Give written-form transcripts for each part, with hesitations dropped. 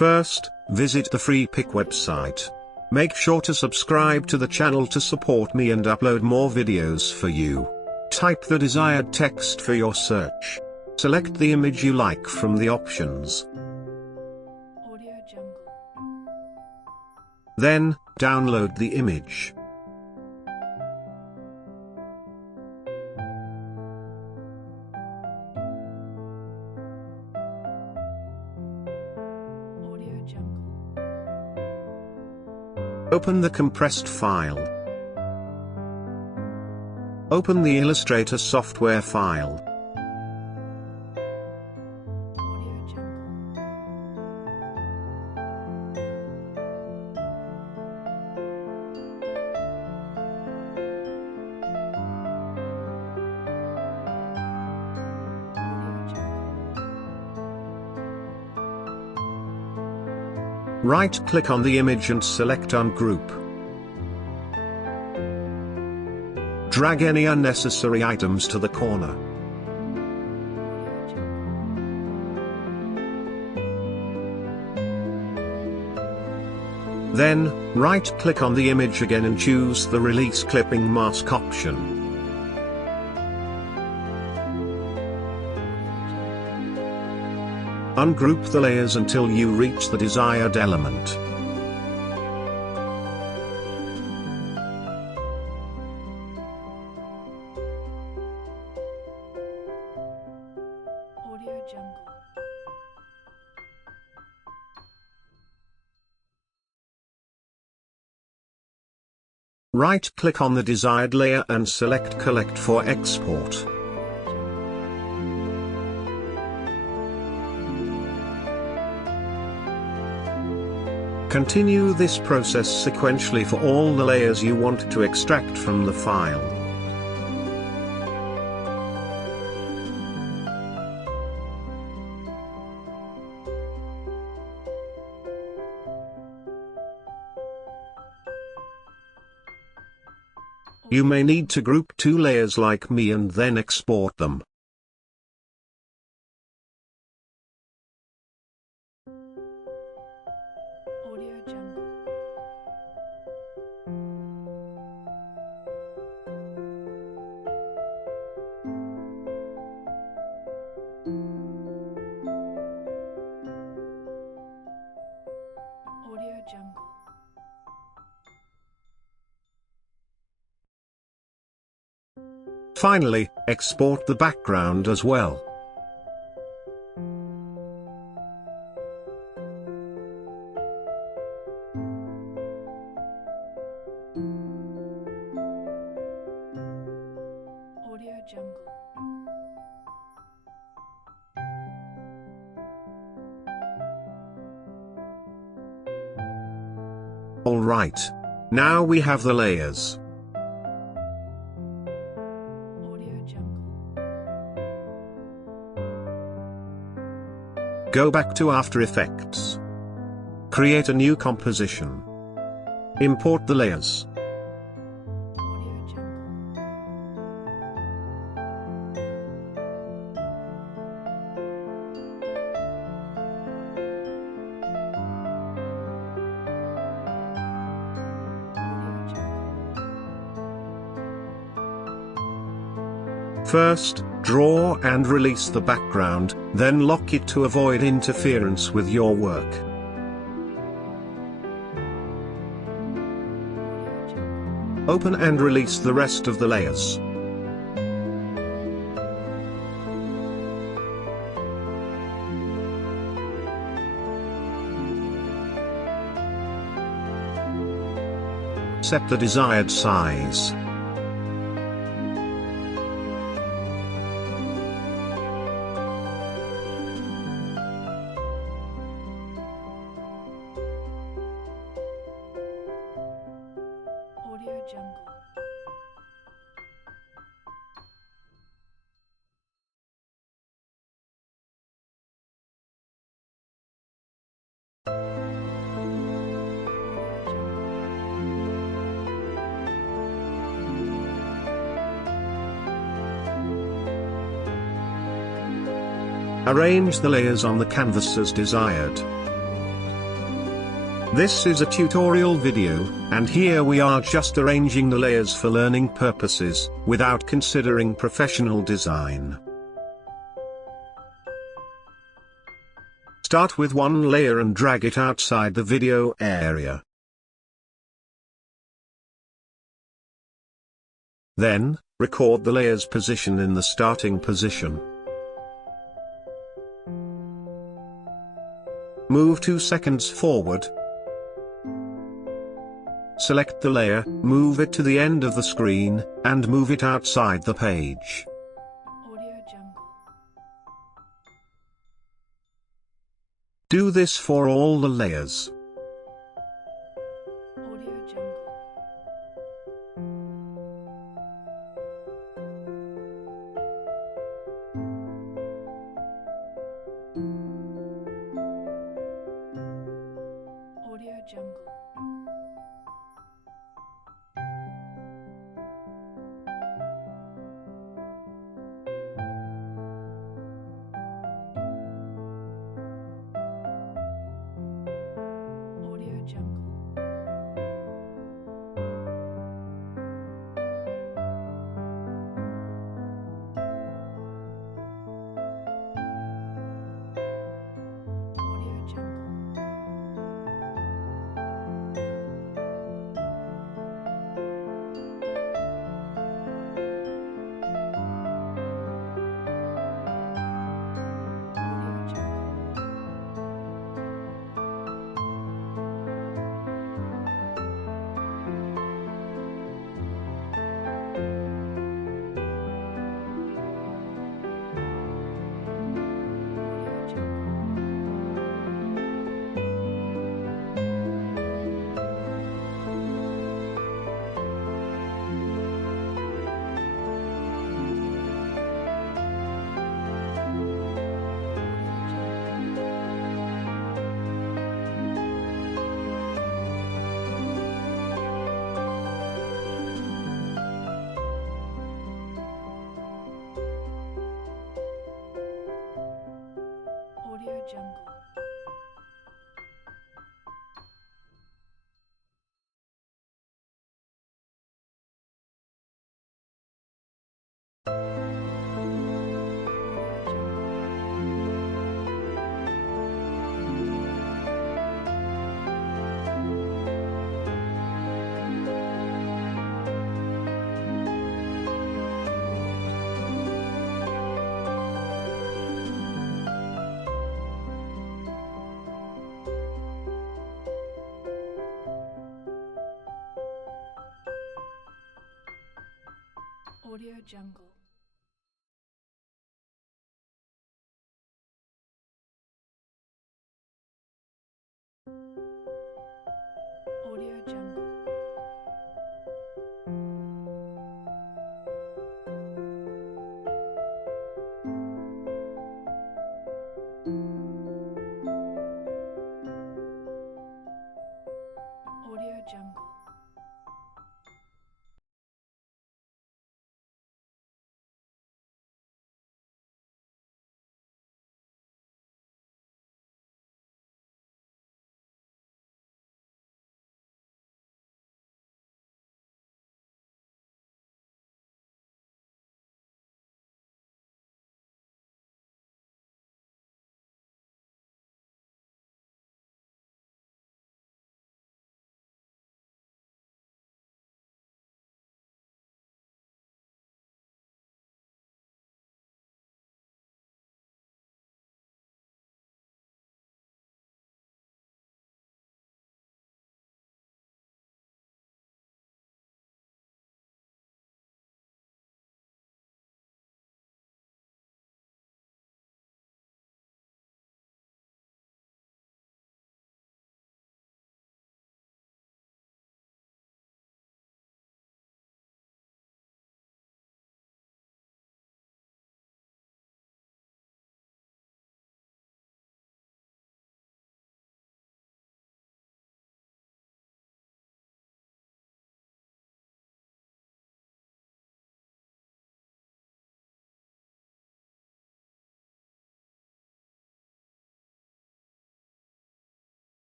First, visit the free pick website. Make sure to subscribe to the channel to support me and upload more videos for you. Type the desired text for your search. Select the image you like from the options. Then, download the image. Open the compressed file. Open the Illustrator software file. Right-click on the image and select Ungroup. Drag any unnecessary items to the corner. Then, right-click on the image again and choose the Release Clipping Mask option. Ungroup the layers until you reach the desired element. Right-click on the desired layer and select Collect for export. Continue this process sequentially for all the layers you want to extract from the file. You may need to group two layers like me and then export them. Finally, export the background as well. Alright. Now we have the layers. Go back to After Effects. Create a new composition. Import the layers. First, draw and release the background, then lock it to avoid interference with your work. Open and release the rest of the layers. Set the desired size. Arrange the layers on the canvas as desired. This is a tutorial video, and here we are just arranging the layers for learning purposes, without considering professional design. Start with one layer and drag it outside the video area. Then, record the layer's position in the starting position. Move 2 seconds forward. Select the layer, move it to the end of the screen, and move it outside the page. Do this for all the layers. Audio Jungle. Audio Jungle. Audio Jungle.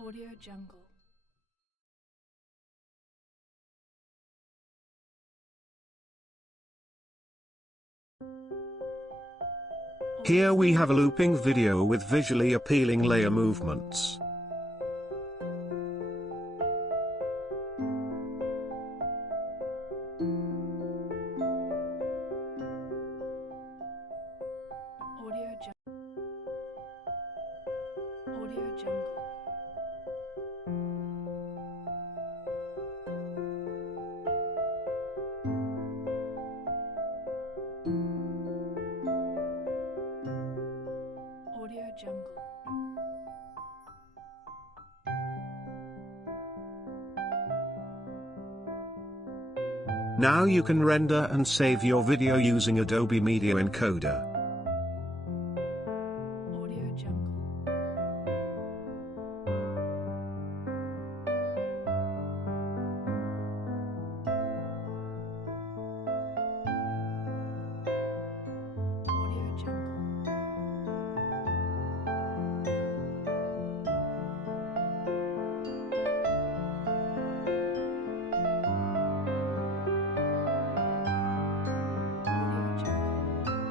Audio Jungle. Here we have a looping video with visually appealing layer movements. Audio Jungle. Audio Jungle. Audio Jungle. Now you can render and save your video using Adobe Media Encoder. Audio Jungle. Audio Jungle.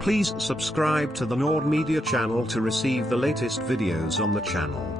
Please subscribe to the Nordmedia channel to receive the latest videos on the channel.